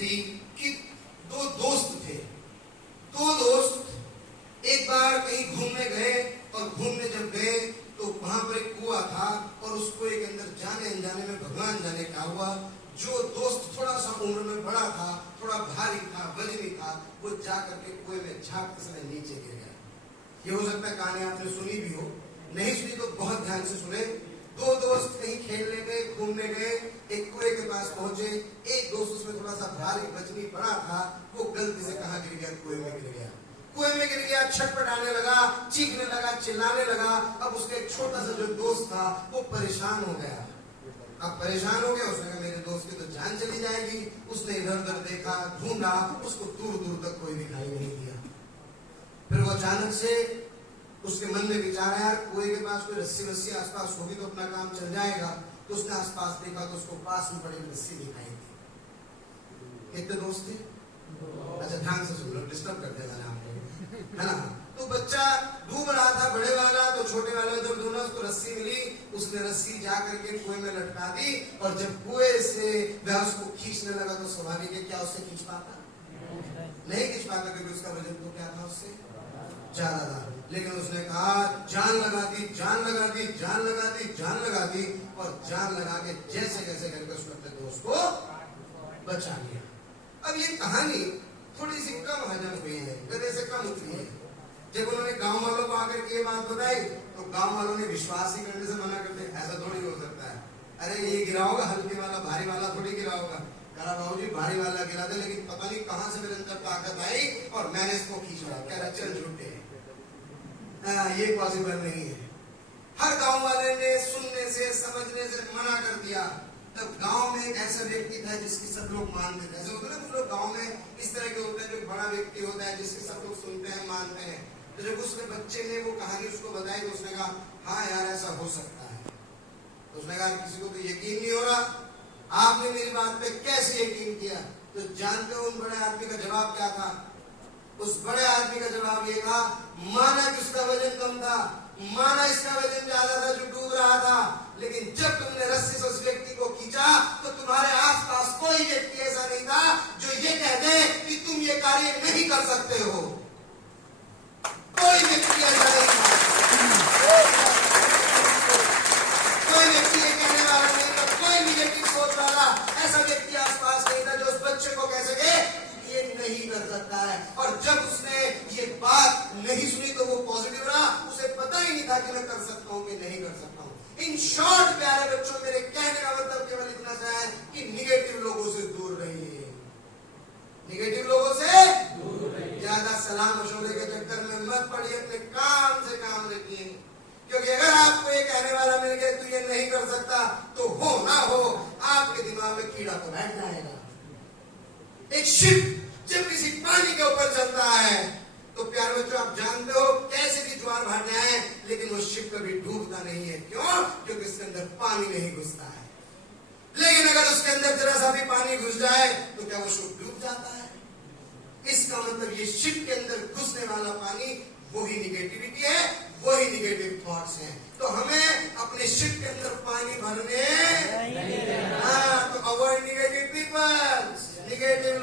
थी कि दो दोस्त थे। दो दोस्त एक बार कहीं घूमने गए और घूमने जब गए तो वहां पर एक कुआं था और उस कुएं के अंदर जाने अनजाने में भगवान जाने क्या हुआ, जो दोस्त थोड़ा सा उम्र में बड़ा था, थोड़ा भारी था, वजनी था, वो जा करके कुएं में झांकते समय नीचे गिर गया। ये हो सकता है कहानी आपने सुनी भी हो, नहीं सुनी तो बहुत ध्यान से सुने। दो दोस्त कहीं खेलने गए, घूमने गए, एक कुएं के पास पहुंचे। एक दोस्त उसमें थोड़ा सा भारी वजनी बड़ा था, वो गलती से कहां गिर गया? कुएं में गिर गया। कुएं में गिर गया, छटपटाने लगा, चीखने लगा, चिल्लाने लगा। अब उसका एक छोटा सा जो दोस्त था वो परेशान हो गया। अब परेशान हो गया, उसने कहा मेरे दोस्त की तो जान चली जाएगी। उसने इधर उधर देखा, ढूंढा, उसको दूर दूर तक कोई दिखाई नहीं दिया। फिर वो अचानक से उसके मन में विचार आया, कुएं के पास कोई रस्सी वस्सी आसपास होगी तो अपना काम चल जाएगा। तो उसने आसपास देखा तो उसको पास में पड़ी रस्सी दिखाई दी। कितने दोस्त थे? अच्छा ध्यान से सुन लो, डिस्टर्ब करते हैं आपको, है ना। तो बच्चा डूब रहा था, बड़े वाला तो छोटे वाले में जब दोनों उसको रस्सी मिली, उसने रस्सी जा करके कुएं में लटका दी। और जब कुएं से वह उसको खींचने लगा तो स्वाभाविक है, क्या उससे खींच पाता? नहीं खींच पाता, क्योंकि उसका वजन तो क्या था, उससे ज्यादा था। लेकिन उसने कहा जान लगा दी, जान लगा दी, जान लगा दी, जान लगा दी, और जान लगा के जैसे कैसे करके उसने अपने दोस्त को बचा लिया। अब ये कहानी थोड़ी सी कम हजम हुई है, गधे से कम उतरी है। जब उन्होंने गांव वालों को आकर के ये बात बताई तो गांव वालों ने विश्वास ही करने से मना कर दिया। ऐसा थोड़ी हो सकता है, अरे ये गिरा होगा, हल्के वाला भारी वाला थोड़ी गिरा होगा। कहा बाबूजी भारी वाला गिरा दे, लेकिन पता नहीं कहां से मेरे अंदर ताकत आई और मैंने इसको खींचा। कह रहा चल झूठे, ये पॉसिबल नहीं है। हर गांव वाले ने सुनने से समझने से मना कर दिया। तब गांव में एक ऐसा व्यक्ति था जिसकी सब लोग मानते थे। ऐसे होता है ना, कुछ लोग गांव में इस तरह के होते हैं, जो बड़ा व्यक्ति होता है जिसके सब लोग सुनते हैं, मानते हैं। तो जब उसके बच्चे ने वो कहानी उसको बताई तो उसने कहा हाँ यार ऐसा हो सकता है। तो उसने कहा किसी को तो यकीन नहीं हो रहा, आपने मेरी बात पे कैसे यकीन किया? तो जानते हो उन बड़े आदमी का जवाब क्या था? उस बड़े आदमी का जवाब ये था, माना कि उसका वजन कम था, माना इसका वजन ज्यादा था जो डूब रहा था, लेकिन जब तुमने रस्सी से उस व्यक्ति को खींचा तो तुम्हारे आसपास कोई व्यक्ति ऐसा नहीं था जो ये कह दे कि तुम ये कार्य नहीं कर सकते हो। कोई व्यक्ति ऐसा नहीं था, कोई व्यक्ति ये कहने वाला नहीं था, कोई निगेटिव सोच वाला ऐसा व्यक्ति आसपास नहीं था जो उस बच्चे को कह सके ये नहीं कर सकता है। और जब उसने ये बात नहीं सुनी तो वो पॉजिटिव रहा, उसे पता ही नहीं था कि मैं कर सकता हूं कि नहीं कर सकता हूं। इन शॉर्ट प्यारे बच्चों, मेरे कहने का मतलब केवल इतना सा है कि निगेटिव लोगों से दूर रहिए, निगेटिव लोगों से दूर रहिए। ज्यादा सलाह मशवरे के चक्कर में मत पड़िए, अपने काम से काम रखिए। क्योंकि अगर आपको ये कहने वाला मिल गया तू ये नहीं कर सकता, तो हो ना हो आपके दिमाग में कीड़ा तो बैठ जाएगा। एक शिप जब किसी पानी के ऊपर चलता है तो प्यारे बच्चों आप जानते हो कैसे भी ज्वार भार जाए, लेकिन वो शिप कभी डूबता नहीं है। क्यों? क्योंकि उसके अंदर पानी नहीं घुसता है। लेकिन अगर उसके अंदर जरा सा भी पानी घुस जाए तो क्या वो शिप डूब जाता है? इसका मतलब ये शिप के अंदर घुसने वाला पानी वही निगेटिविटी है, वही निगेटिव थॉट्स हैं। तो हमें अपने शिप के अंदर पानी भरने, तो अवॉइड निगेटिव पीपल, निगेटिव